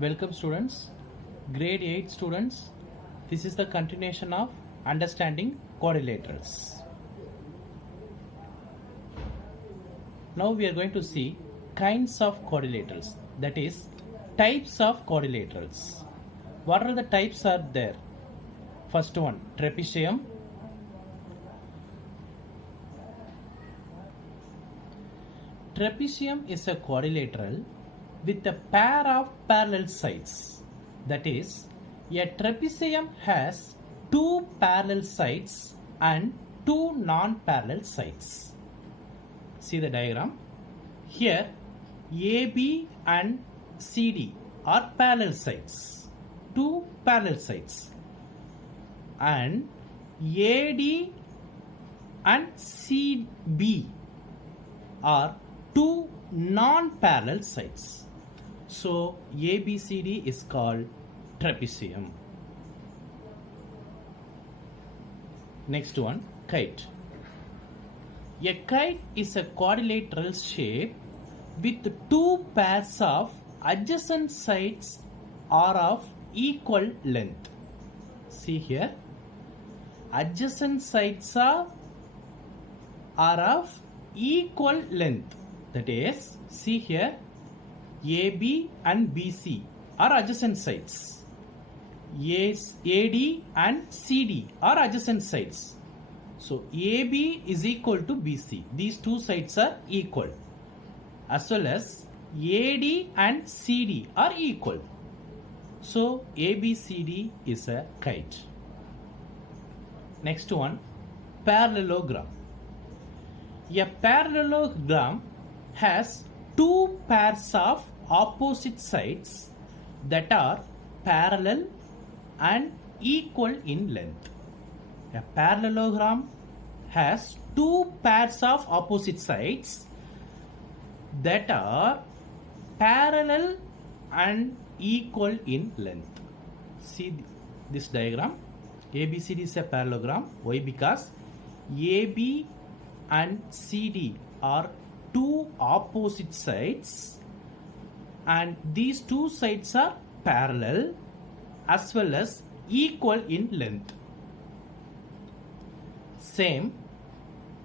Welcome students, grade 8 students. This is the continuation of understanding quadrilaterals. Now we are going to see kinds of quadrilaterals, that is types of quadrilaterals. What are the types are there? First one, trapezium. Trapezium is a quadrilateral with a pair of parallel sides. That is, a trapezium has two parallel sides and two non-parallel sides. See the diagram. Here, AB and CD are parallel sides, two parallel sides, and AD and CB are two non-parallel sides. So ABCD is called trapezium. Next one, kite. A kite is a quadrilateral shape with two pairs of adjacent sides are of equal length. See here, adjacent sides are of equal length. That is, see here, AB and BC are adjacent sides. AD and CD are adjacent sides. So AB is equal to BC. These two sides are equal. As well as AD and CD are equal. So ABCD is a kite. Next one, parallelogram. A parallelogram has two pairs of opposite sides that are parallel and equal in length. A parallelogram has two pairs of opposite sides that are parallel and equal in length. See this diagram. ABCD is a parallelogram. Why? Because AB and CD are two opposite sides and these two sides are parallel as well as equal in length. Same,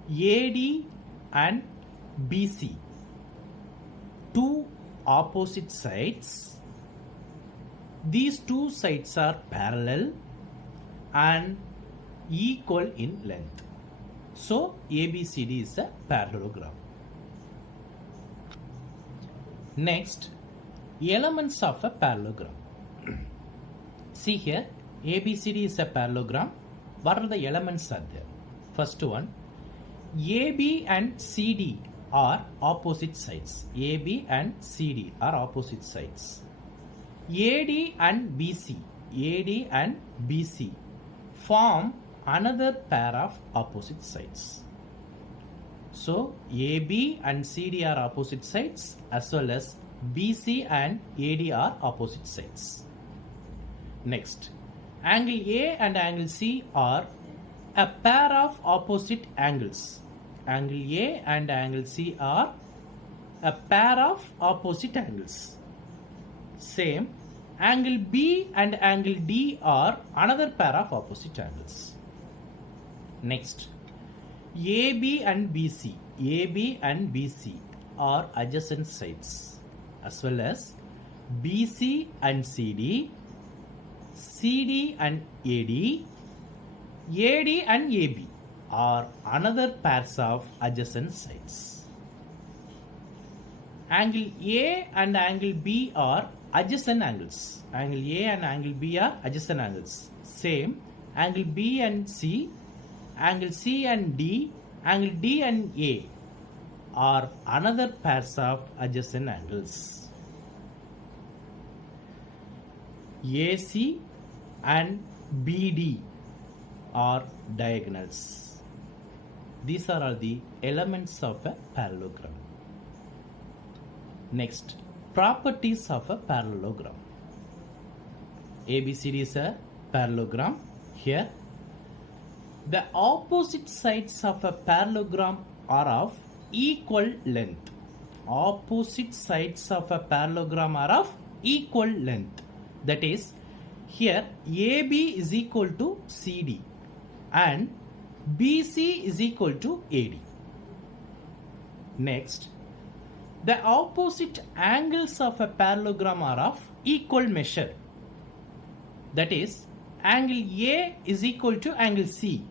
AD and BC, two opposite sides. These two sides are parallel and equal in length. So ABCD is a parallelogram. Next, elements of a parallelogram. See here, ABCD is a parallelogram. What are the elements are there? First one, AB and CD are opposite sides. AB and CD are opposite sides. AD and BC form another pair of opposite sides. So AB and CD are opposite sides as well as BC and AD are opposite sides. Next, angle A and angle C are a pair of opposite angles. Angle A and angle C are a pair of opposite angles. Same, angle B and angle D are another pair of opposite angles. Next, AB and BC are adjacent sides as well as BC and CD and AD and AB are another pairs of adjacent sides. Angle A and angle B are adjacent angles. Angle A and angle B are adjacent angles. Same, angle B and C, angle C and D, angle D and A are another pairs of adjacent angles. AC and BD are diagonals. These are all the elements of a parallelogram. Next, properties of a parallelogram. ABCD is a parallelogram. Here, the opposite sides of a parallelogram are of equal length. Opposite sides of a parallelogram are of equal length. That is, here AB is equal to CD and BC is equal to AD. Next, the opposite angles of a parallelogram are of equal measure. That is, angle A is equal to angle C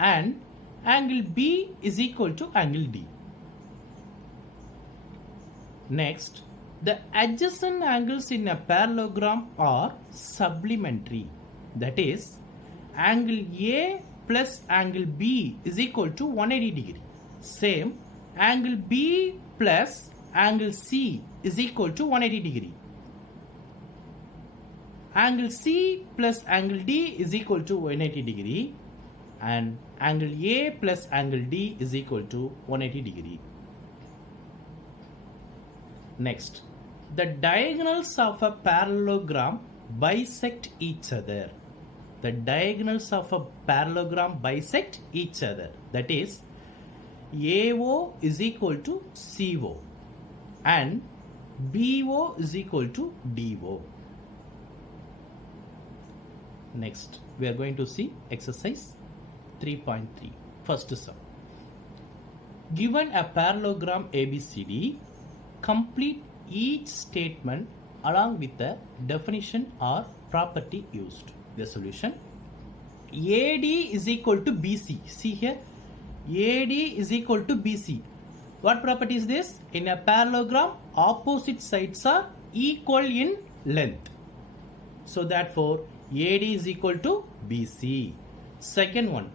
and angle B is equal to angle D. Next, the adjacent angles in a parallelogram are supplementary. That is, angle A plus angle B is equal to 180 degree. Same, angle B plus angle C is equal to 180 degree. Angle C plus angle D is equal to 180 degree and angle A plus angle D is equal to 180 degree. Next, the diagonals of a parallelogram bisect each other. The diagonals of a parallelogram bisect each other. That is, AO is equal to CO and BO is equal to DO. Next, we are going to see exercise 3.3. First sum. Given a parallelogram ABCD, complete each statement along with the definition or property used. The solution. AD is equal to BC. See here, AD is equal to BC. What property is this? In a parallelogram, opposite sides are equal in length. So therefore, AD is equal to BC. Second one,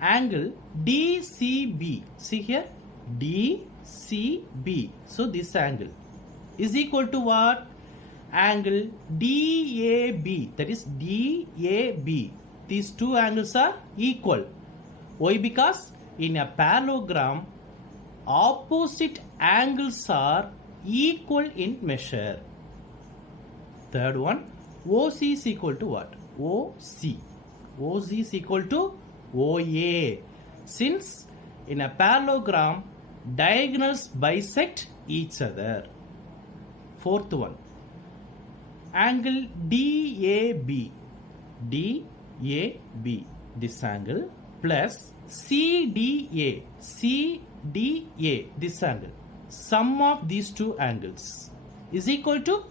angle DCB. See here, DCB. So this angle is equal to what? Angle DAB. That is DAB. These two angles are equal. Why? Because in a parallelogram, opposite angles are equal in measure. Third one, OC is equal to what? OC. OC is equal to OA. Since in a parallelogram, diagonals bisect each other. Fourth one, angle DAB. DAB. This angle plus CDA. CDA. This angle. Sum of these two angles is equal to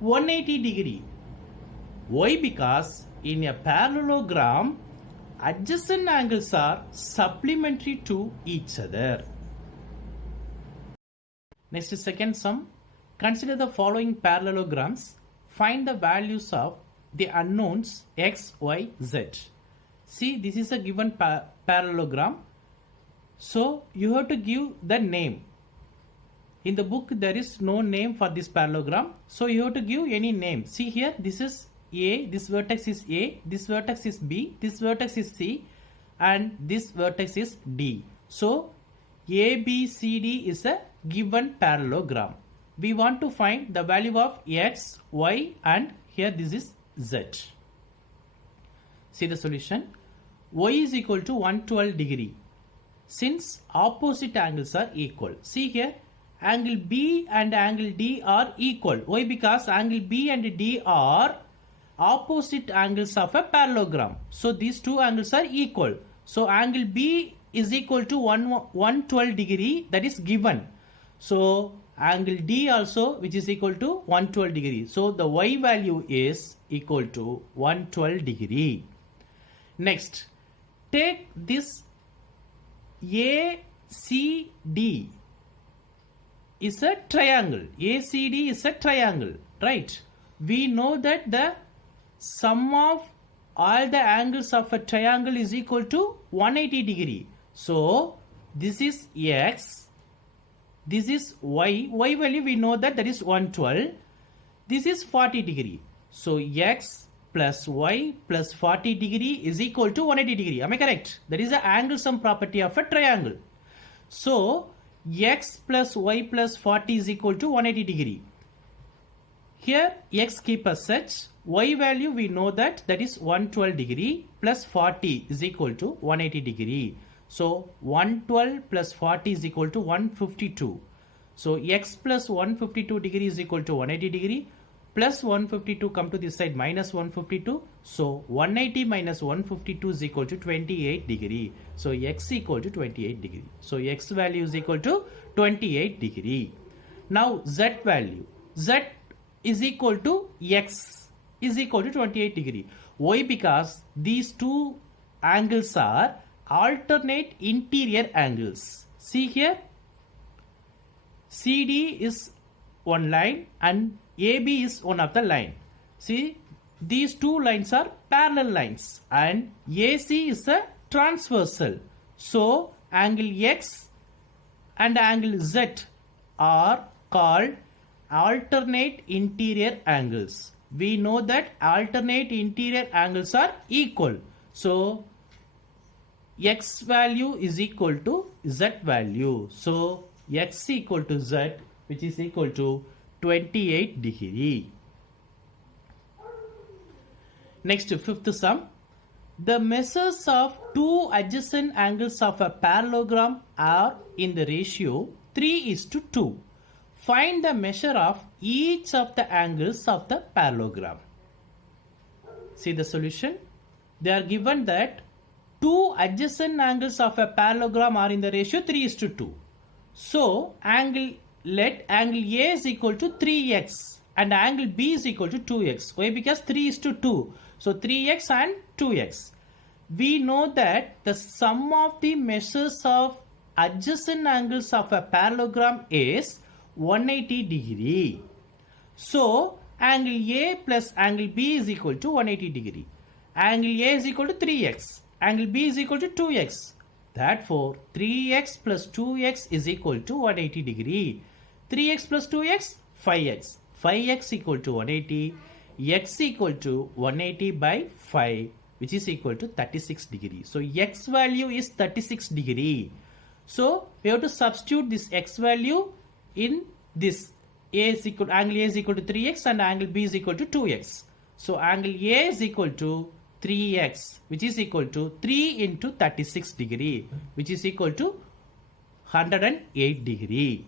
180 degree. Why? Because in a parallelogram, adjacent angles are supplementary to each other. Next, second sum. Consider the following parallelograms. Find the values of the unknowns x, y, z. See, this is a given parallelogram. So, you have to give the name. In the book, there is no name for this parallelogram. So, you have to give any name. See here, this is A, this vertex is A, this vertex is B, this vertex is C, and this vertex is D. So, ABCD is a given parallelogram. We want to find the value of x, y, and here this is z. See the solution. Y is equal to 112 degree. Since opposite angles are equal. See here, angle B and angle D are equal. Why? Because angle B and D are opposite angles of a parallelogram. So these two angles are equal. So angle B is equal to 112 degree, that is given. So angle D also, which is equal to 112 degree. So the Y value is equal to 112 degree. Next, take this ACD is a triangle. ACD is a triangle, right? We know that the sum of all the angles of a triangle is equal to 180 degree. So this is X, this is Y. Y value we know that is 112. This is 40 degree. So X plus Y plus 40 degree is equal to 180 degree. Am I correct? That is the angle sum property of a triangle. So X plus Y plus 40 is equal to 180 degree. Here X keep as such. Y value we know that is 112 degree plus 40 is equal to 180 degree. So 112 plus 40 is equal to 152. So X plus 152 degree is equal to 180 degree plus 152 come to this side minus 152. So 180 minus 152 is equal to 28 degree. So x equal to 28 degree. So x value is equal to 28 degree. Now z value. Z is equal to x is equal to 28 degree. Why? Because these two angles are alternate interior angles. See here, CD is one line and AB is one of the line. See, these two lines are parallel lines and AC is a transversal. So angle X and angle Z are called alternate interior angles. We know that alternate interior angles are equal. So X value is equal to Z value. So X equal to Z, which is equal to 28 degree. Next, fifth sum. The measures of two adjacent angles of a parallelogram are in the ratio 3:2. Find the measure of each of the angles of the parallelogram. See the solution. They are given that two adjacent angles of a parallelogram are in the ratio 3:2. So let angle A is equal to 3x and angle B is equal to 2x. Why? Because 3:2. So 3x and 2x. We know that the sum of the measures of adjacent angles of a parallelogram is 180 degree. So angle A plus angle B is equal to 180 degree. Angle A is equal to 3x. Angle B is equal to 2x. Therefore, 3x plus 2x is equal to 180 degree. 3x plus 2x, 5x. 5x equal to 180. X equal to 180 by 5, which is equal to 36 degree. So x value is 36 degree. So we have to substitute this x value in this. Angle A is equal to 3x and angle B is equal to 2x. So angle A is equal to 3x, which is equal to 3 into 36 degree, which is equal to 108 degree.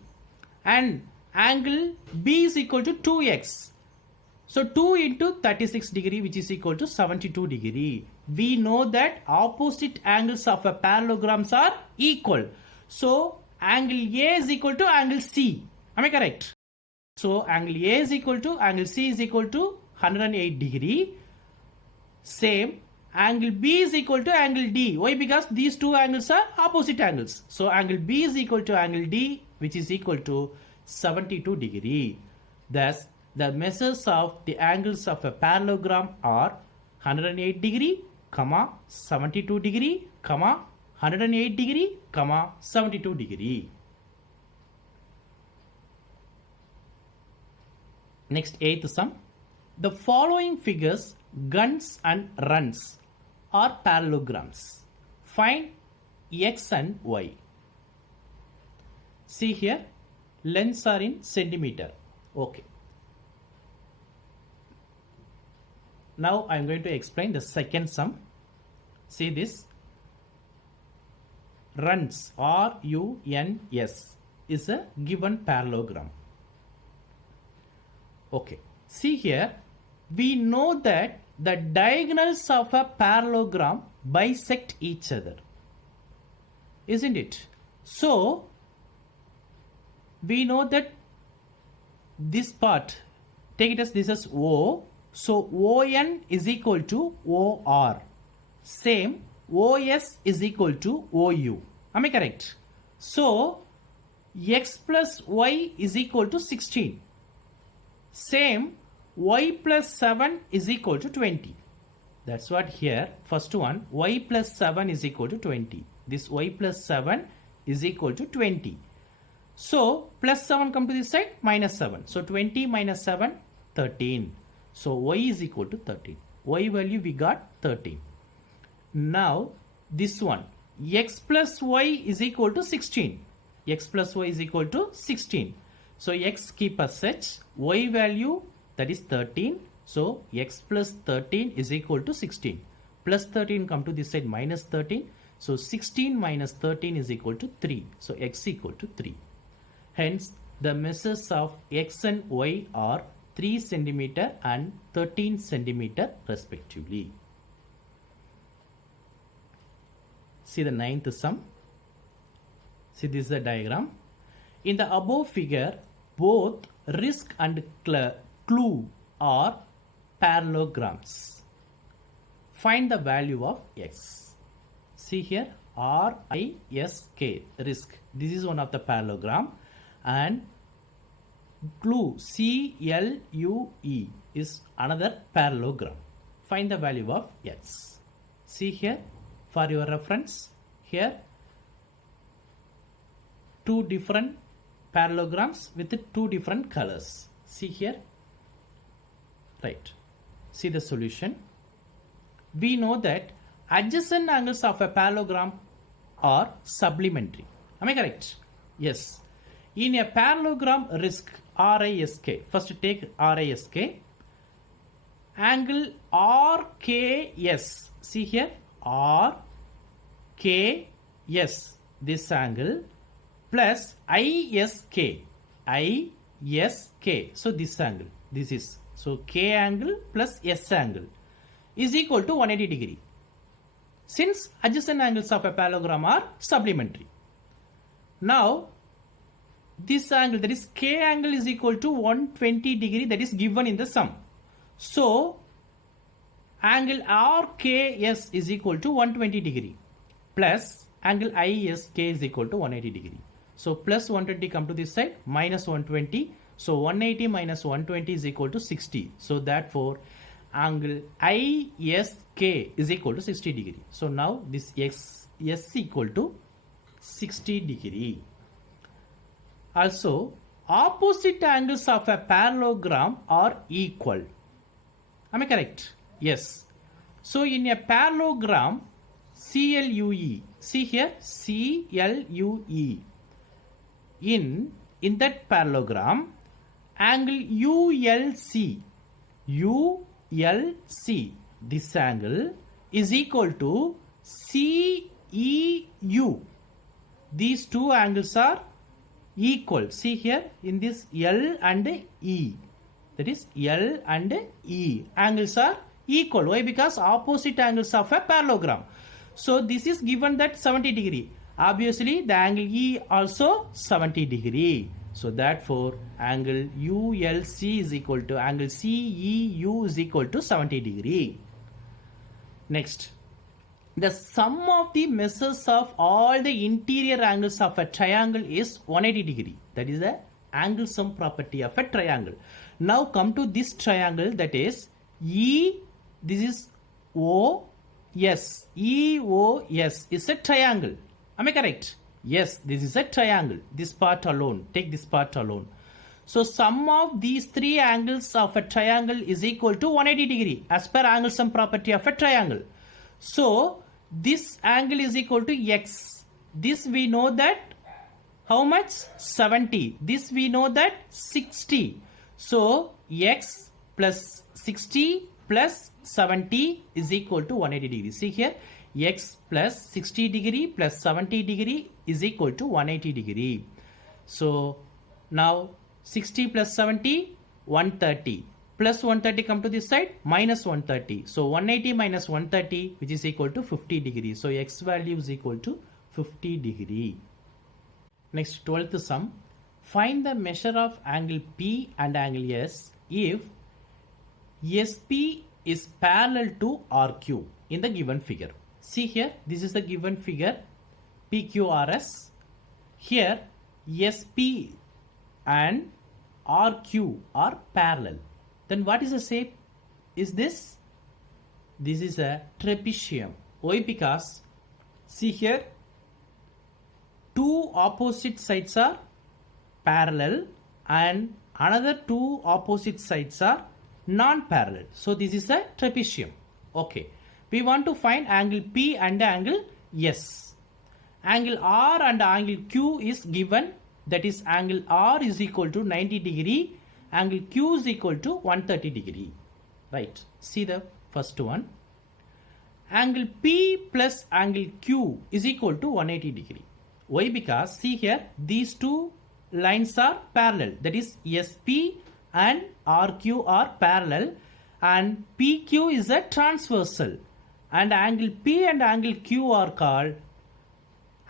And angle B is equal to 2x. So 2 into 36 degree, which is equal to 72 degree. We know that opposite angles of a parallelograms are equal. So angle A is equal to angle C. Am I correct? So angle A is equal to angle C is equal to 108 degree. Same, angle B is equal to angle D. Why? Because these two angles are opposite angles. So angle B is equal to angle D, which is equal to 72 degree. Thus, the measures of the angles of a parallelogram are 108 degree, 72 degree, 108 degree, 72 degree. Next, eighth sum. The following figures, guns and runs, are parallelograms. Find x and y. See here, lengths are in centimeter. Okay. Now I am going to explain the second sum. See this. Runs, R-U-N-S, is a given parallelogram. Okay. See here, we know that the diagonals of a parallelogram bisect each other. Isn't it? So, we know that this part, take it as this as O. So, ON is equal to OR. Same, OS is equal to OU. Am I correct? So, x plus y is equal to 16. Same, y plus 7 is equal to 20. That's what here, first one, y plus 7 is equal to 20. This y plus 7 is equal to 20. So, plus 7 come to this side, minus 7. So, 20 minus 7, 13. So, y is equal to 13. Y value we got 13. Now, this one, x plus y is equal to 16. X plus y is equal to 16. So, x keep as such, y value that is 13. So, x plus 13 is equal to 16. Plus 13 come to this side, minus 13. So, 16 minus 13 is equal to 3. So, x equal to 3. Hence, the measures of x and y are 3 centimeter and 13 centimeter respectively. See the ninth sum. See, this is the diagram. In the above figure, both risk and clue are parallelograms. Find the value of x. See here, R-I-S-K, risk. This is one of the parallelogram. And clue, C-L-U-E, is another parallelogram. Find the value of x. See here, for your reference, here, two different parallelograms with two different colors. See here, right. See the solution. We know that adjacent angles of a parallelogram are supplementary. Am I correct? Yes. In a parallelogram, risk, R-I-S-K, first take R-I-S-K, angle RKS, see here, RKS, this angle, plus ISK, so this angle, this is, so K angle plus S angle is equal to 180 degree. Since adjacent angles of a parallelogram are supplementary. Now, this angle, that is K angle, is equal to 120 degree, that is given in the sum. So, angle RKS is equal to 120 degree plus angle ISK is equal to 180 degree. So, plus 120 come to this side, minus 120. So, 180 minus 120 is equal to 60. So, therefore, angle ISK is equal to 60 degree. So, now this S equal to 60 degree. Also, opposite angles of a parallelogram are equal. Am I correct? Yes. So, in a parallelogram, CLUE, see here, CLUE. In that parallelogram, angle ULC, this angle is equal to CEU. These two angles are equal. See here, in this L and E, that is L and E, angles are equal. Why? Because opposite angles of a parallelogram. So this is given that 70 degree. Obviously, the angle E also 70 degree. So therefore, angle ULC is equal to angle CEU is equal to 70 degree. Next, the sum of the measures of all the interior angles of a triangle is 180 degree. That is the angle sum property of a triangle. Now come to this triangle, that is E, this is OS, EOS is a triangle. Am I correct? Yes, this is a triangle. This part alone, take this part alone. So sum of these three angles of a triangle is equal to 180 degree as per angle sum property of a triangle. So this angle is equal to X. This we know that how much? 70. This we know that 60. So X plus 60 plus 70 is equal to 180 degree. See here, X plus 60 degree plus 70 degree is equal to 180 degree. So now 60 plus 70, 130. Plus 130 come to this side, minus 130. So 180 minus 130, which is equal to 50 degree. So X value is equal to 50 degree. Next, 12th sum. Find the measure of angle P and angle S if SP is parallel to RQ in the given figure. See here, this is the given figure, PQRS. Here, SP and RQ are parallel. Then what is the shape? Is this? This is a trapezium. Why? Because see here, two opposite sides are parallel and another two opposite sides are non-parallel. So this is a trapezium. Okay. We want to find angle P and angle S. Angle R and angle Q is given. That is, angle R is equal to 90 degree. Angle Q is equal to 130 degree. Right. See the first one. Angle P plus angle Q is equal to 180 degree. Why? Because see here, these two lines are parallel. That is, SP and RQ are parallel and PQ is a transversal, and angle P and angle Q are called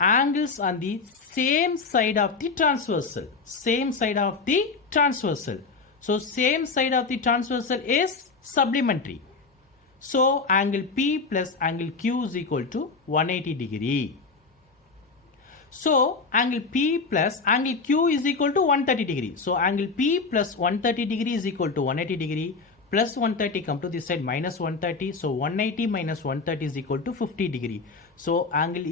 angles on the same side of the transversal. Same side of the transversal. So same side of the transversal is supplementary. So angle P plus angle Q is equal to 180 degree. So angle P plus angle Q is equal to 130 degree. So angle P plus 130 degree is equal to 180 degree. Plus 130 come to this side minus 130. So 180 minus 130 is equal to 50 degree. So angle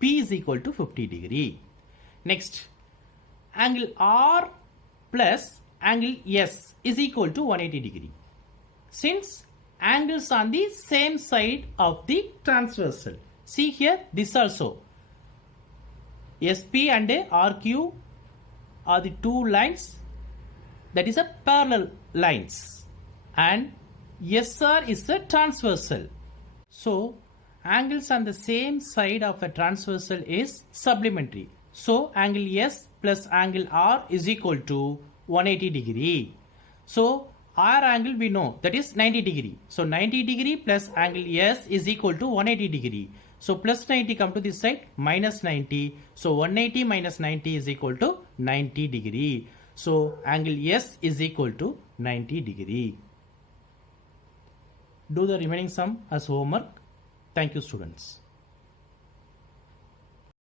P is equal to 50 degree. Next, angle R plus angle S is equal to 180 degree. Since angles on the same side of the transversal. See here, this also. SP and RQ are the two lines, that is a parallel lines, and SR is the transversal. So angles on the same side of a transversal is supplementary. So angle S plus angle R is equal to 180 degree. So R angle we know, that is 90 degree. So 90 degree plus angle S is equal to 180 degree. So plus 90 come to this side minus 90. So 180 minus 90 is equal to 90 degree. So angle S is equal to 90 degree. Do the remaining sum as homework. Thank you, students.